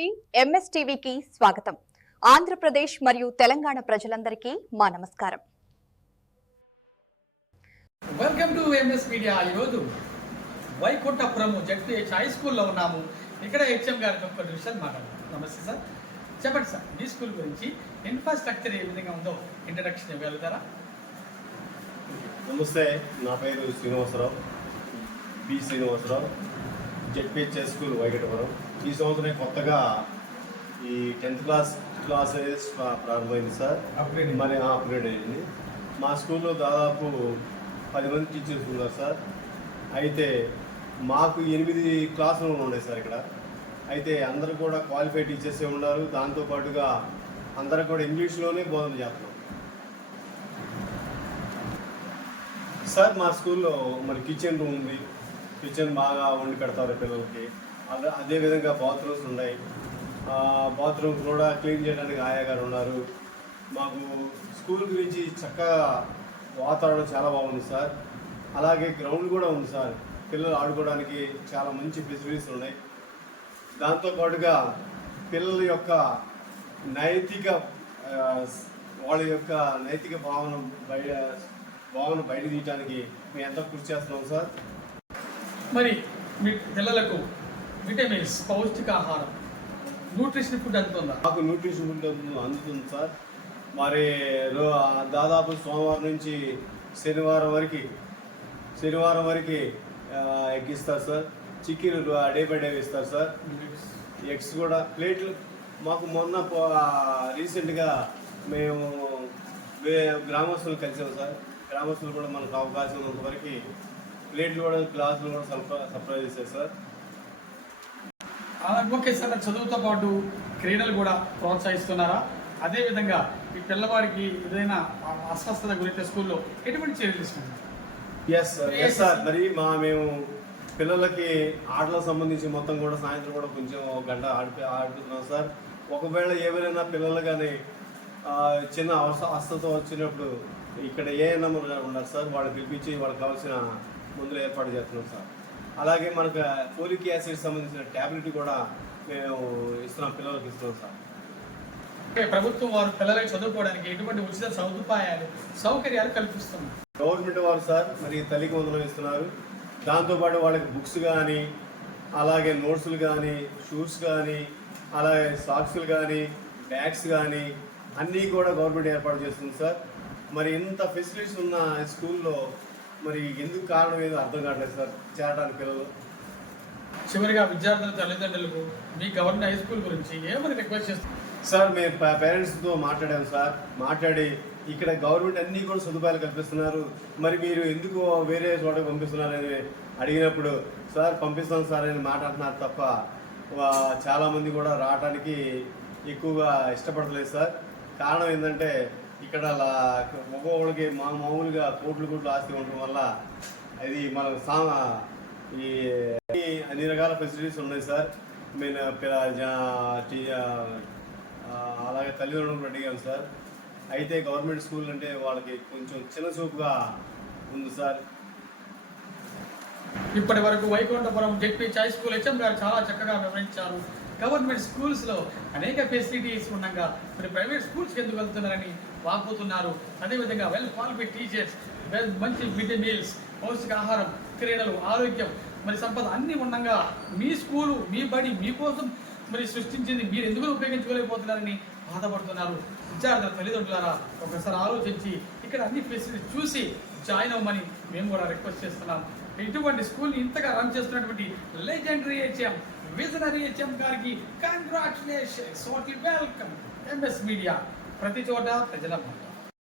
TV MS టీవీకి స్వాగతం. ఆంధ్రప్రదేశ్ మరియు తెలంగాణ ప్రజలందరికీ మా నమస్కారం. Welcome to MS media. ఈరోజు వైకుంఠపురం జెడ్పీహెచ్ హై స్కూల్లో ఉన్నాము. ఇక్కడ హెచ్ఎం గారితో కొన్ని విషయాలు మాట్లాడుతున్నాం. నమస్తే సార్, చెప్పండి సార్, మీ స్కూల్ గురించి ఇన్ఫ్రాస్ట్రక్చర్ ఏ విధంగా ఉందో ఇంట్రడక్షన్ ఇవ్వగలుగుతారా? నమస్తే, నా పేరు Srinivasa Rao, B Srinivasa Rao, ZPH high school Vaikunthapuram. ఈ సంవత్సరం కొత్తగా ఈ 10th క్లాసెస్ ప్రారంభమైంది సార్. మరి అప్గ్రేడ్ అయింది. మా స్కూల్లో దాదాపు 10 మంది టీచర్స్ ఉన్నారు సార్. అయితే మాకు 8 క్లాసులు ఉన్నాయి సార్ ఇక్కడ. అయితే అందరూ కూడా క్వాలిఫైడ్ టీచర్సే ఉన్నారు. దాంతోపాటుగా అందరూ కూడా ఇంగ్లీష్లోనే బోధన చేస్తున్నాం సార్. మా స్కూల్లో మరి కిచెన్ రూమ్ ఉంది. కిచెన్ బాగా వండి పెడతారు పిల్లలకి. అదేవిధంగా బాత్రూమ్స్ ఉన్నాయి. బాత్రూమ్స్ కూడా క్లీన్ చేయడానికి ఆయా గారు ఉన్నారు. మాకు స్కూల్ గురించి చక్కగా వాతావరణం చాలా బాగుంది సార్. అలాగే గ్రౌండ్ కూడా ఉంది సార్. పిల్లలు ఆడుకోవడానికి చాలా మంచి ఫెసిలిటీస్ ఉన్నాయి. దాంతోపాటుగా పిల్లల యొక్క వాళ్ళ యొక్క నైతిక భావన బయట తీయడానికి మేము ఎంతో కృషి చేస్తున్నాం సార్. మరి మీ పిల్లలకు విటమిన్స్, పౌష్టికాహారం, న్యూట్రిషన్ ఫుడ్ అందుతుందా? మాకు న్యూట్రిషన్ ఫుడ్ అందుతుంది సార్. మరి దాదాపు సోమవారం నుంచి శనివారం వరకు ఎగ్ ఇస్తారు sir. Chicken day by day ఇస్తారు సార్. ఎగ్స్ కూడా ప్లేట్లు మాకు మొన్న రీసెంట్గా మేము గ్రామస్తులు కలిసాము సార్. గ్రామస్తులు కూడా మనకు అవకాశం ఉన్నంత వరకు ప్లేట్లు కూడా గ్లాసులు కూడా సప్లై చేశారు సార్. ఓకే సార్, చదువుతో పాటు క్రీడలు కూడా ప్రోత్సహిస్తున్నారా? అదేవిధంగా ఈ పిల్లవాడికి ఏదైనా అస్వస్థత గురించి స్కూల్లో ఎటువంటి చర్యలు తీసుకుంటారు? Yes sir. మరి మేము పిల్లలకి ఆటలకు సంబంధించి మొత్తం కూడా సాయంత్రం కూడా కొంచెం 1 గంట ఆడుతున్నాం సార్. ఒకవేళ ఎవరైనా పిల్లలు కానీ చిన్న అస్వస్థత వచ్చినప్పుడు ఇక్కడ ఏఎన్ఎం ఉన్నారు సార్. వాళ్ళు పిలిపించి వాళ్ళకి కావాల్సిన మందులు ఏర్పాటు చేస్తున్నాం సార్. అలాగే మనకు ఫోలిక్ యాసిడ్ సంబంధించిన ట్యాబ్లెట్ కూడా మేము ఇస్తున్నాం, పిల్లలకు ఇస్తున్నాం సార్. ప్రభుత్వం వారు పిల్లలకి చదువుకోవడానికి ఎటువంటి ఉచిత సౌకర్యాలు కల్పిస్తున్నారు? గవర్నమెంట్ వారు సార్ మరి తల్లికి వందనం ఇస్తున్నారు. దాంతోపాటు వాళ్ళకి బుక్స్ కానీ, అలాగే నోట్స్లు కానీ, షూస్ కానీ, అలాగే సాక్స్లు కానీ, బ్యాగ్స్ కానీ అన్నీ కూడా గవర్నమెంట్ ఏర్పాటు చేస్తుంది సార్. మరి ఇంత ఫెసిలిటీస్ ఉన్న స్కూల్లో మరి ఎందుకు కారణం ఏదో అర్థం కావట్లేదు సార్ చేరడానికి పిల్లలు. చివరిగా విద్యార్థుల తల్లిదండ్రులకు మీ గవర్నమెంట్ హై స్కూల్ గురించి ఏమని రిక్వెస్ట్ చేస్తారు సార్? మేము పేరెంట్స్తో మాట్లాడాము సార్. మాట్లాడి ఇక్కడ గవర్నమెంట్ అన్నీ కూడా సదుపాయాలు కల్పిస్తున్నారు, మరి మీరు ఎందుకు వేరే చోటకి పంపిస్తున్నారని అడిగినప్పుడు సార్ పంపిస్తాం సార్ అని మాట్లాడుతున్నారు తప్ప చాలామంది కూడా రావడానికి ఎక్కువగా ఇష్టపడలేదు సార్. కారణం ఏంటంటే ఇక్కడ ఒక్కొక్కడికి మామూలుగా కోట్లు ఆస్తి ఉండటం వల్ల అది మన అన్ని రకాల ఫెసిలిటీస్ ఉన్నాయి సార్. మేము అలాగే తల్లిదండ్రులు అడిగాము సార్. అయితే గవర్నమెంట్ స్కూల్ అంటే వాళ్ళకి కొంచెం చిన్న చూపుగా ఉంది సార్. ఇప్పటి వరకు Vaikunthapuram ZPH high school HM గారు చాలా చక్కగా వివరించారు. గవర్నమెంట్ స్కూల్స్లో అనేక ఫెసిలిటీస్ ఉండగా మరి ప్రైవేట్ స్కూల్స్కి ఎందుకు వెళ్తున్నారని వాపోతున్నారు. అదేవిధంగా వెల్ క్వాలిఫైడ్ టీచర్స్, మంచి మిడ్ డే మీల్స్, పౌష్టికాహారం, క్రీడలు, ఆరోగ్యం, మరి సంపద అన్నీ ఉండగా మీ స్కూలు, మీ బడి మీకోసం మరి సృష్టించింది మీరు ఎందుకు ఉపయోగించుకోలేకపోతున్నారని బాధపడుతున్నారు. విద్యార్థుల తల్లిదండ్రులారా ఒకసారి ఆలోచించి ఇక్కడ అన్ని ఫెసిలిటీస్ చూసి జాయిన్ అవ్వమని మేము కూడా రిక్వెస్ట్ చేస్తున్నాం. ఇటువంటి స్కూల్ని ఇంతగా రన్ చేస్తున్నటువంటి లెజెండరీ హెచ్ఎం, విజనరీ హెచ్ఎం గారికి కంగ్రాచులేషన్స్. వెల్కమ్ ఎంఎస్ మీడియా, ప్రతి చోట ప్రజల